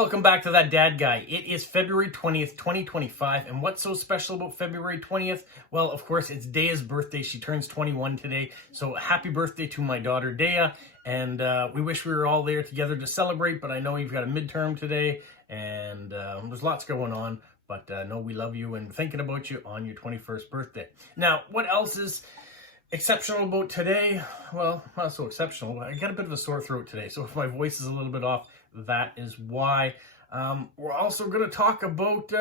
Welcome back to That Dad Guy. It is February 20th, 2025, and what's so special about February 20th? Well, of course, it's Dea's birthday. She turns 21 today, so happy birthday to my daughter, Dea, and we wish we were all there together to celebrate, but I know you've got a midterm today, and there's lots going on, but know we love you and thinking about you on your 21st birthday. Now, what else is exceptional about today? Well, not so exceptional. I got a bit of a sore throat today, so if my voice is a little bit off, that is why. We're also going to talk about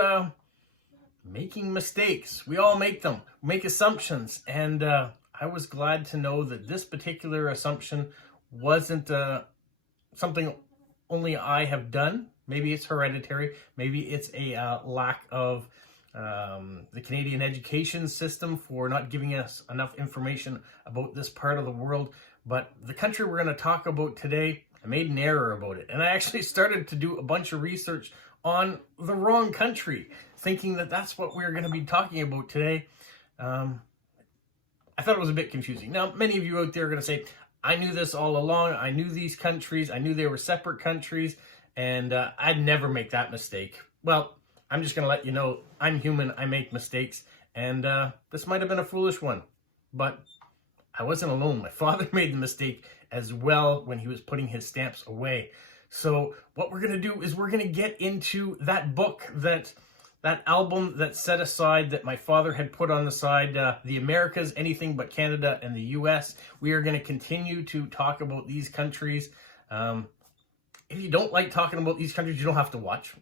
making mistakes. We all make them, make assumptions, and I was glad to know that this particular assumption wasn't something only I have done. Maybe it's hereditary. Maybe it's a lack of the Canadian education system for not giving us enough information about this part of the world. But the country we're going to talk about today, I made an error about it. And I actually started to do a bunch of research on the wrong country, thinking that that's what we're going to be talking about today. I thought it was a bit confusing. Now, many of you out there are going to say, I knew this all along. I knew these countries. I knew they were separate countries. And I'd never make that mistake. Well, I'm just going to let you know, I'm human. I make mistakes. And this might have been a foolish one. But I wasn't alone. My father made the mistake as well when he was putting his stamps away. So what we're going to do is we're going to get into that book, that album that's set aside that my father had put on the side, The Americas, Anything But Canada and the US. We are going to continue to talk about these countries. If you don't like talking about these countries, you don't have to watch.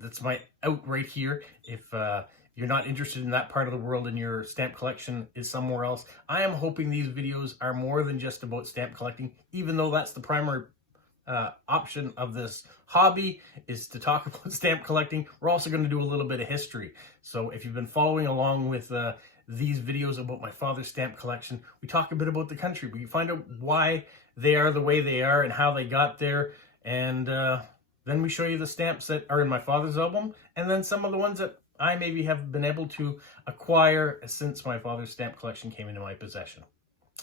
That's my out right here. If you're not interested in that part of the world and your stamp collection is somewhere else, I am hoping these videos are more than just about stamp collecting, even though that's the primary option of this hobby, is to talk about stamp collecting. We're also going to do a little bit of history. So if you've been following along with these videos about my father's stamp collection, we talk a bit about the country. We find out why they are the way they are and how they got there. And then we show you the stamps that are in my father's album, and then some of the ones that I maybe have been able to acquire since my father's stamp collection came into my possession.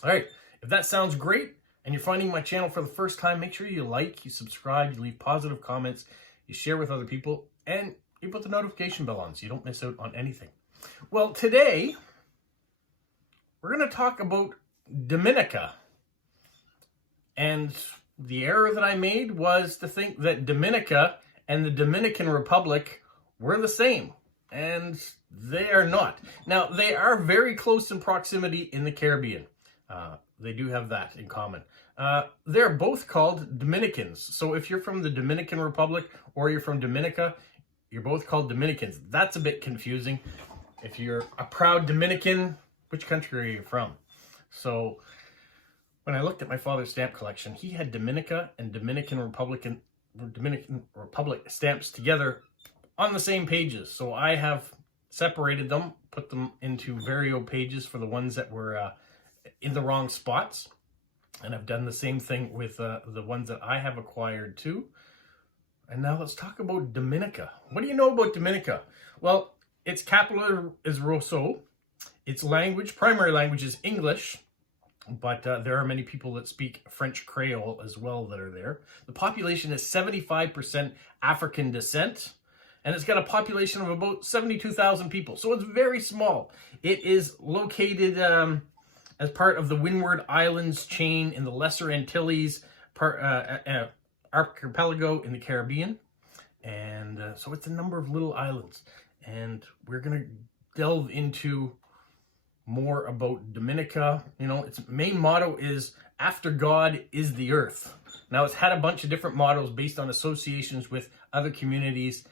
All right, if that sounds great and you're finding my channel for the first time, make sure you like, you subscribe, you leave positive comments, you share with other people, and you put the notification bell on so you don't miss out on anything. Well, today we're going to talk about Dominica. And the error that I made was to think that Dominica and the Dominican Republic were the same. And they are not. Now, they are very close in proximity in the Caribbean. They do have that in common. They're both called Dominicans. So if you're from the Dominican Republic or you're from Dominica, you're both called Dominicans. That's a bit confusing. If you're a proud Dominican, which country are you from? So when I looked at my father's stamp collection, he had Dominica and Dominican Republic stamps together on the same pages. So I have separated them, put them into vario pages for the ones that were in the wrong spots. And I've done the same thing with the ones that I have acquired too. And now let's talk about Dominica. What do you know about Dominica? Well, its capital is Roseau. Its language, primary language, is English. But there are many people that speak French Creole as well that are there. The population is 75% African descent. And it's got a population of about 72,000 people. So it's very small. It is located as part of the Windward Islands chain in the Lesser Antilles archipelago in the Caribbean. And so it's a number of little islands. And we're going to delve into more about Dominica. You know, its main motto is, after God is the earth. Now, it's had a bunch of different mottos based on associations with other communities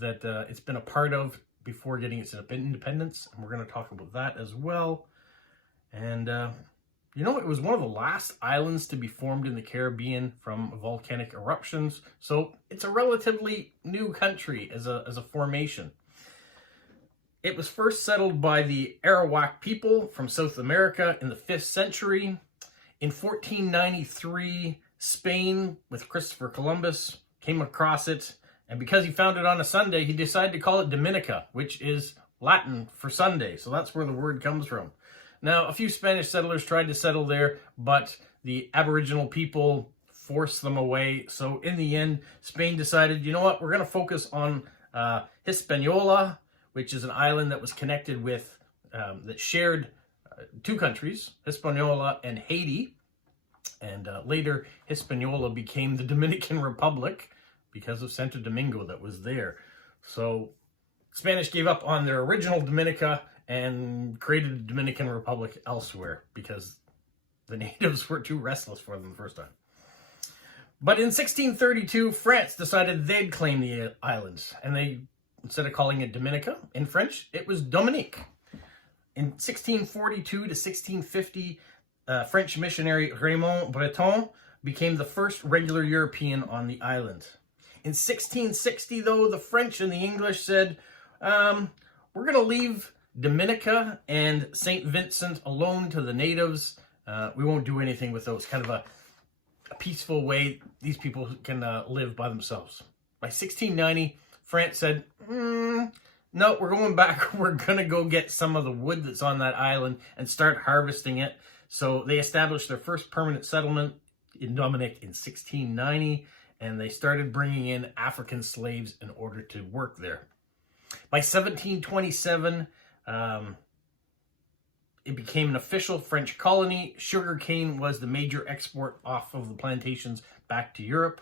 that it's been a part of before getting its independence. And we're going to talk about that as well. And, you know, it was one of the last islands to be formed in the Caribbean from volcanic eruptions. So it's a relatively new country as a formation. It was first settled by the Arawak people from South America in the 5th century. In 1493, Spain, with Christopher Columbus, came across it. And because he found it on a Sunday, he decided to call it Dominica, which is Latin for Sunday. So that's where the word comes from. Now, a few Spanish settlers tried to settle there, but the Aboriginal people force them away. So in the end, Spain decided, you know what, we're going to focus on Hispaniola, which is an island that was connected with, that shared two countries, Hispaniola and Haiti. And later, Hispaniola became the Dominican Republic because of Santo Domingo that was there. So Spanish gave up on their original Dominica and created a Dominican Republic elsewhere because the natives were too restless for them the first time. But in 1632, France decided they'd claim the islands, and they, instead of calling it Dominica in French, it was Dominique. In 1642 to 1650, French missionary Raymond Breton became the first regular European on the island. In 1660, though, the French and the English said, we're going to leave Dominica and St. Vincent alone to the natives. We won't do anything with those. Kind of a peaceful way these people can live by themselves. By 1690, France said, no, we're going back. We're going to go get some of the wood that's on that island and start harvesting it. So they established their first permanent settlement in Dominic in 1690, and they started bringing in African slaves in order to work there. By 1727, it became an official French colony. Sugarcane was the major export off of the plantations back to Europe.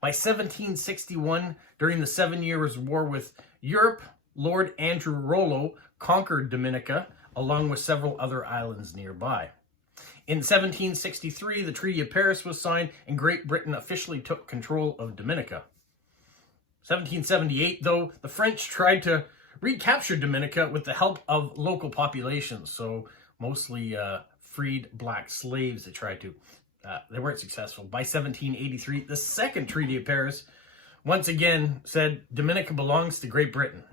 By 1761, during the 7 Years' War with Europe, Lord Andrew Rollo conquered Dominica, along with several other islands nearby. In 1763, the Treaty of Paris was signed, and Great Britain officially took control of Dominica. 1778, though, the French tried to recapture Dominica with the help of local populations, so mostly freed black slaves that tried to. They weren't successful. By 1783, the Second Treaty of Paris once again said Dominica belongs to Great Britain.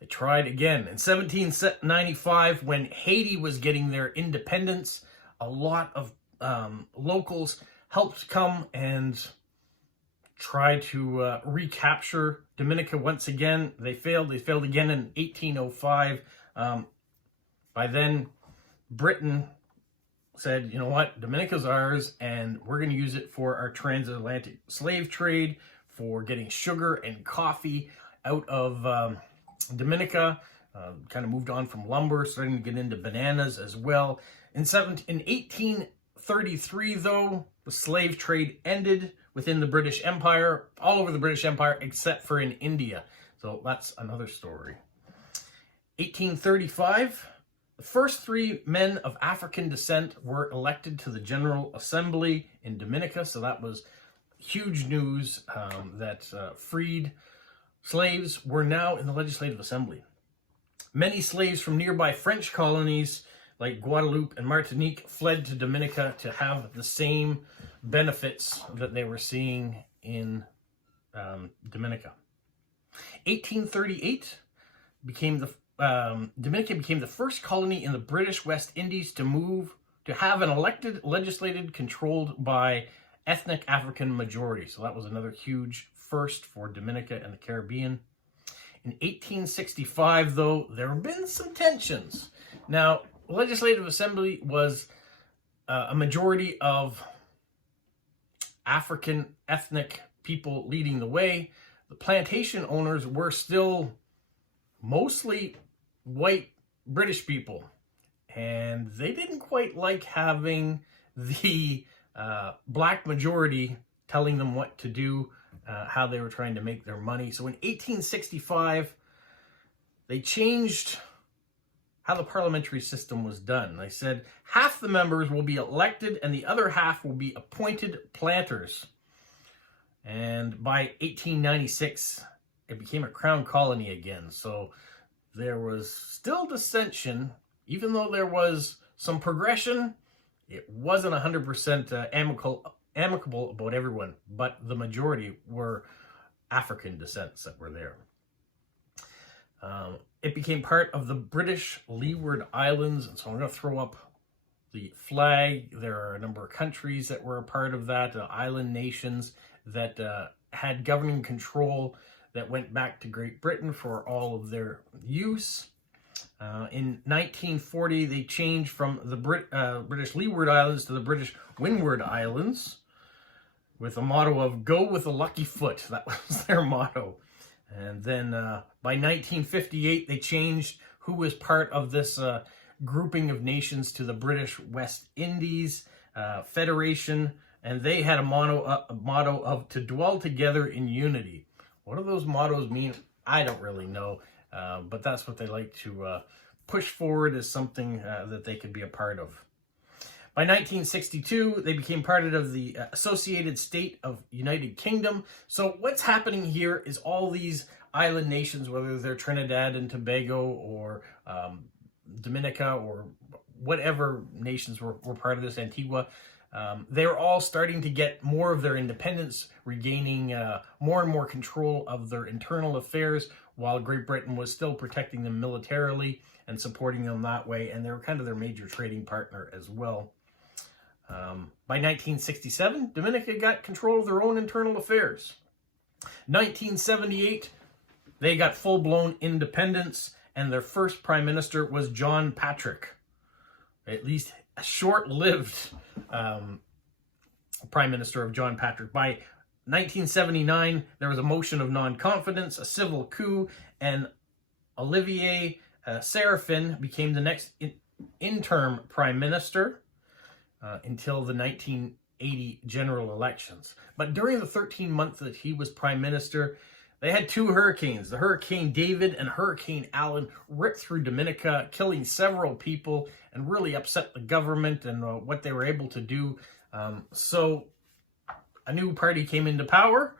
They tried again. In 1795, when Haiti was getting their independence, a lot of locals helped come and try to recapture Dominica once again. They failed. They failed again in 1805. By then, Britain said, you know what, Dominica's ours, and we're going to use it for our transatlantic slave trade, for getting sugar and coffee out of Dominica. Kind of moved on from lumber, starting to get into bananas as well. In 1833, though, the slave trade ended within the British Empire, all over the British Empire, except for in India. So that's another story. 1835, the first 3 men of African descent were elected to the General Assembly in Dominica. So that was huge news that freed slaves were now in the Legislative Assembly. Many slaves from nearby French colonies like Guadeloupe and Martinique fled to Dominica to have the same benefits that they were seeing in Dominica. 1838 Dominica became the first colony in the British West Indies to have an elected legislature controlled by ethnic African majority. So that was another huge first for Dominica and the Caribbean. In 1865, though, there have been some tensions. Now, the Legislative Assembly was a majority of African ethnic people leading the way. The plantation owners were still mostly white British people, and they didn't quite like having the black majority telling them what to do, how they were trying to make their money. So in 1865, they changed how the parliamentary system was done. They said half the members will be elected and the other half will be appointed planters. And by 1896, it became a crown colony again. So there was still dissension, even though there was some progression. It wasn't 100% amicable about everyone, but the majority were African descents that were there. It became part of the British Leeward Islands, and so I'm going to throw up the flag. There are a number of countries that were a part of that, island nations that had governing control that went back to Great Britain for all of their use. In 1940, they changed from the British Leeward Islands to the British Windward Islands with a motto of "Go with a lucky foot." That was their motto. And then by 1958, they changed who was part of this grouping of nations to the British West Indies Federation, and they had a motto of "To dwell together in unity." What do those mottos mean? I don't really know, but that's what they like to push forward as something that they could be a part of. By 1962, they became part of the Associated State of United Kingdom. So what's happening here is all these island nations, whether they're Trinidad and Tobago or Dominica or whatever nations were part of this, Antigua, they were all starting to get more of their independence, regaining more and more control of their internal affairs, while Great Britain was still protecting them militarily and supporting them that way, and they were kind of their major trading partner as well. By 1967, Dominica got control of their own internal affairs. 1978, they got full-blown independence, and their first prime minister was John Patrick. At least a short-lived prime minister of John Patrick. By 1979, there was a motion of non-confidence, a civil coup, and Olivier Serafin became the next interim prime minister until the 1980 general elections. But during the 13 months that he was prime minister, they had two hurricanes. The Hurricane David and Hurricane Allen ripped through Dominica, killing several people, and really upset the government and what they were able to do. So a new party came into power,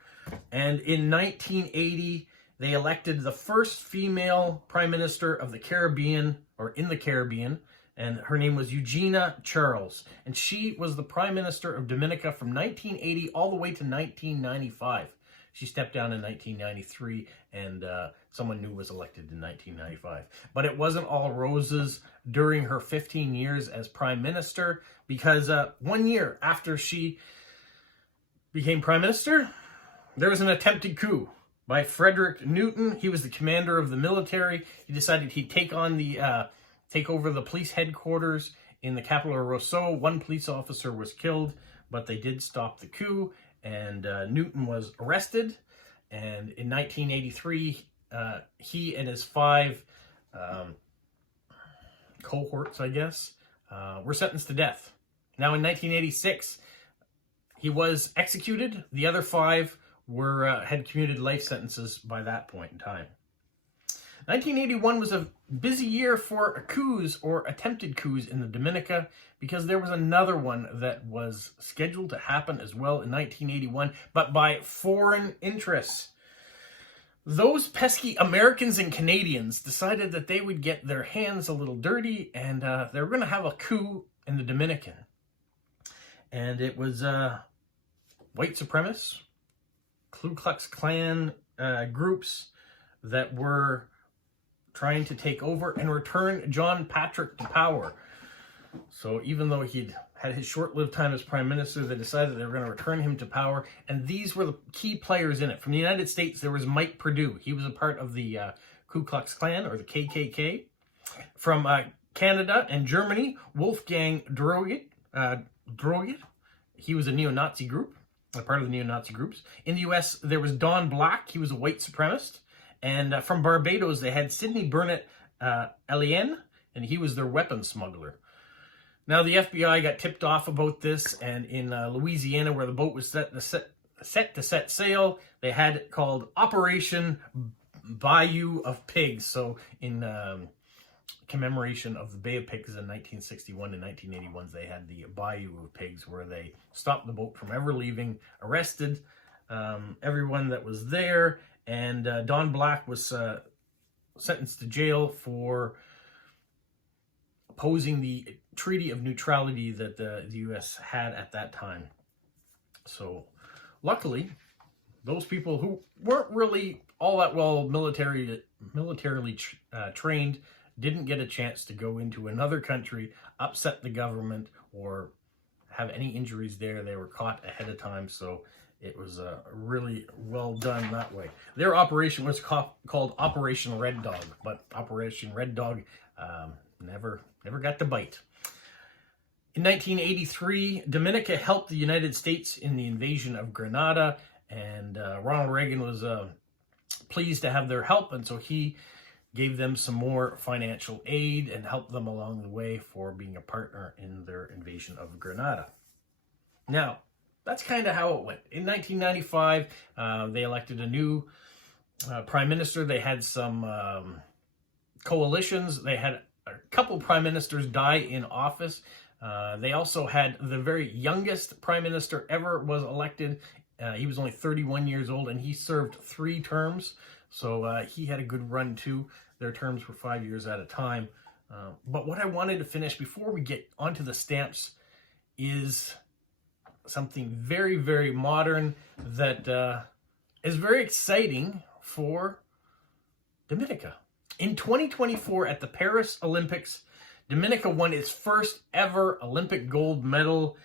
and in 1980, they elected the first female prime minister of the Caribbean, or in the Caribbean, and her name was Eugenia Charles. And she was the prime minister of Dominica from 1980 all the way to 1995. She stepped down in 1993, and someone new was elected in 1995. But it wasn't all roses during her 15 years as prime minister, because 1 year after she became prime minister, there was an attempted coup by Frederick Newton. He was the commander of the military. He decided he'd take over the police headquarters in the capital of Rousseau. One police officer was killed, but they did stop the coup, and Newton was arrested. And in 1983, he and his 5 cohorts, I guess, were sentenced to death. Now in 1986, he was executed. The other 5 had commuted life sentences by that point in time. 1981 was a busy year for coups or attempted coups in the Dominica, because there was another one that was scheduled to happen as well in 1981, but by foreign interests. Those pesky Americans and Canadians decided that they would get their hands a little dirty, and they were going to have a coup in the Dominican. And it was white supremacists, Ku Klux Klan groups that were trying to take over and return John Patrick to power. So even though he'd had his short-lived time as prime minister, they decided they were going to return him to power. And these were the key players in it. From the United States, there was Mike Perdue. He was a part of the Ku Klux Klan, or the KKK. From Canada and Germany, Wolfgang Droget. He was a neo-Nazi group, a part of the neo-Nazi groups. In the U.S., there was Don Black. He was a white supremacist. And from Barbados, they had Sidney Burnett Elien, and he was their weapons smuggler. Now, the FBI got tipped off about this, and in Louisiana, where the boat was set to set sail, they had it called Operation Bayou of Pigs. So in commemoration of the Bay of Pigs in 1961 and 1981, they had the Bayou of Pigs, where they stopped the boat from ever leaving, arrested everyone that was there, and Don Black was sentenced to jail for opposing the Treaty of Neutrality that the U.S. had at that time. So, luckily, those people who weren't really all that well militarily trained didn't get a chance to go into another country, upset the government, or have any injuries there. They were caught ahead of time, so it was really well done that way. Their operation was called Operation Red Dog, but Operation Red Dog never got the bite. In 1983, Dominica helped the United States in the invasion of Grenada, and Ronald Reagan was pleased to have their help, and so he gave them some more financial aid and helped them along the way for being a partner in their invasion of Grenada. Now, that's kind of how it went. In 1995, they elected a new prime minister. They had some coalitions. They had a couple prime ministers die in office. They also had the very youngest prime minister ever was elected. He was only 31 years old, and he served 3 terms. So he had a good run too. Their terms were 5 years at a time. But what I wanted to finish before we get onto the stamps is something very, very modern that is very exciting for Dominica. In 2024 at the Paris Olympics, Dominica won its first ever Olympic gold medal.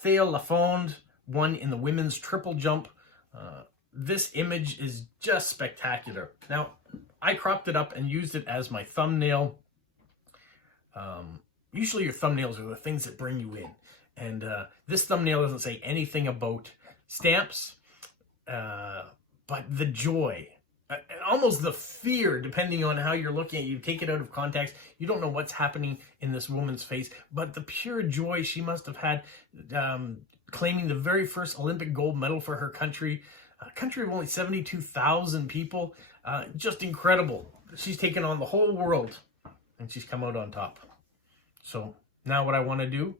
Thea Lafond won in the women's triple jump. This image is just spectacular. Now, I cropped it up and used it as my thumbnail. Usually your thumbnails are the things that bring you in. And this thumbnail doesn't say anything about stamps, but the joy, almost the fear, depending on how you're looking at it. You take it out of context. You don't know what's happening in this woman's face, but the pure joy she must have had claiming the very first Olympic gold medal for her country. A country of only 72,000 people. Just incredible. She's taken on the whole world, and she's come out on top. So now what I want to do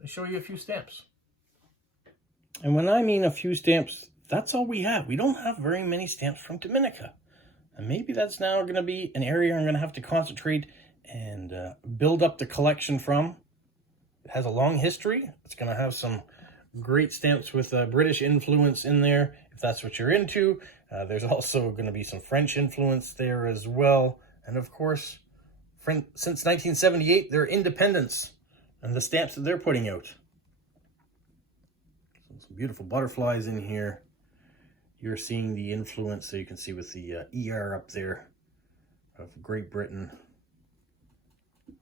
is show you a few stamps. And when I mean a few stamps, that's all we have. We don't have very many stamps from Dominica. And maybe that's now going to be an area I'm going to have to concentrate and build up the collection from. It has a long history. It's going to have some great stamps with British influence in there, if that's what you're into. There's also going to be some French influence there as well. And of course, since 1978, their independence and the stamps that they're putting out. Some beautiful butterflies in here. You're seeing the influence, so you can see with the ER up there of Great Britain.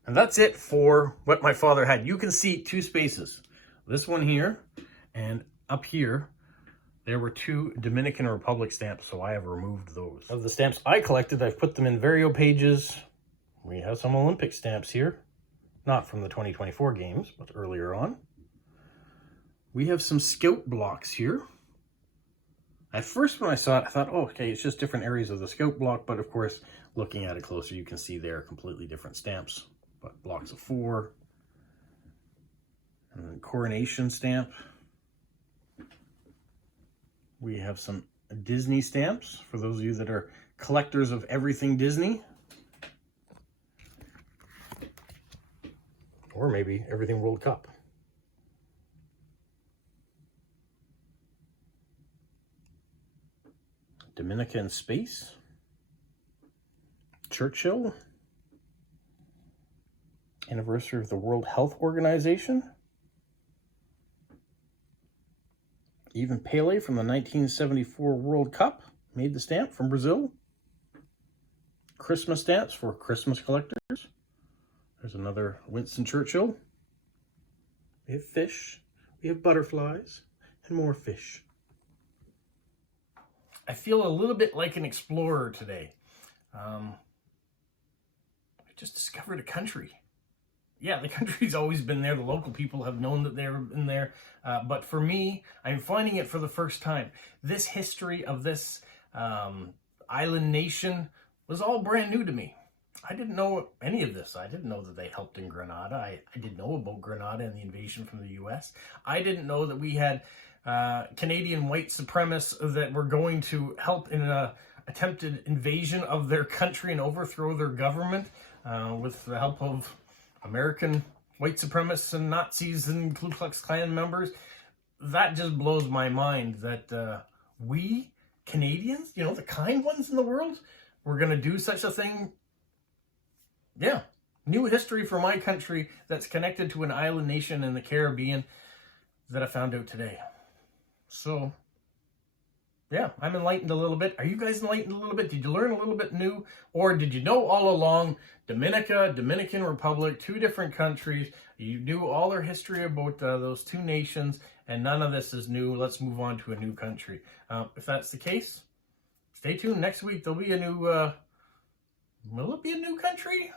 And that's it for what my father had. You can see 2 spaces. This one here, and up here, there were 2 Dominican Republic stamps, so I have removed those. Of the stamps I collected, I've put them in Vario pages. We have some Olympic stamps here, not from the 2024 games, but earlier on. We have some scout blocks here. At first, when I saw it, I thought, oh, okay, it's just different areas of the scout block, but of course, looking at it closer, you can see they're completely different stamps, but blocks of 4. And then coronation stamp. We have some Disney stamps for those of you that are collectors of everything Disney. Or maybe everything World Cup. Dominica in space. Churchill. Anniversary of the World Health Organization. Even Pele from the 1974 World Cup made the stamp from Brazil. Christmas stamps for Christmas collectors. There's another Winston Churchill. We have fish, we have butterflies, and more fish. I feel a little bit like an explorer today. I just discovered a country. Yeah, the country's always been there. The local people have known that they've been there. But for me, I'm finding it for the first time. This history of this island nation was all brand new to me. I didn't know any of this. I didn't know that they helped in Grenada. I didn't know about Grenada and the invasion from the U.S. I didn't know that we had Canadian white supremacists that were going to help in an attempted invasion of their country and overthrow their government with the help of American white supremacists and Nazis and Ku Klux Klan members. That just blows my mind that we Canadians, you know, the kind ones in the world, were going to do such a thing. Yeah, new history for my country that's connected to an island nation in the Caribbean that I found out today. So Yeah, I'm enlightened a little bit. Are you guys enlightened a little bit? Did you learn a little bit new? Or did you know all along, Dominica, Dominican Republic, two different countries, you knew all their history about those two nations, and none of this is new. Let's move on to a new country. If that's the case, stay tuned. Next week, there'll be a new, will it be a new country?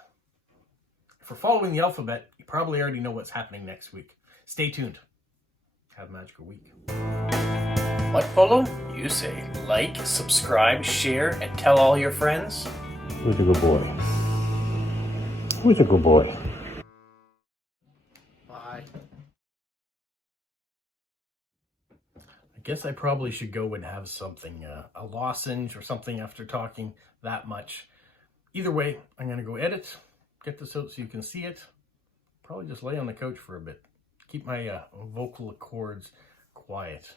If we're following the alphabet, you probably already know what's happening next week. Stay tuned. Have a magical week. What, Polo? You say like, subscribe, share, and tell all your friends. Who's a good boy? Who's a good boy? Bye. I guess I probably should go and have something, a lozenge or something after talking that much. Either way, I'm going to go edit, get this out so you can see it. Probably just lay on the couch for a bit. Keep my vocal cords quiet.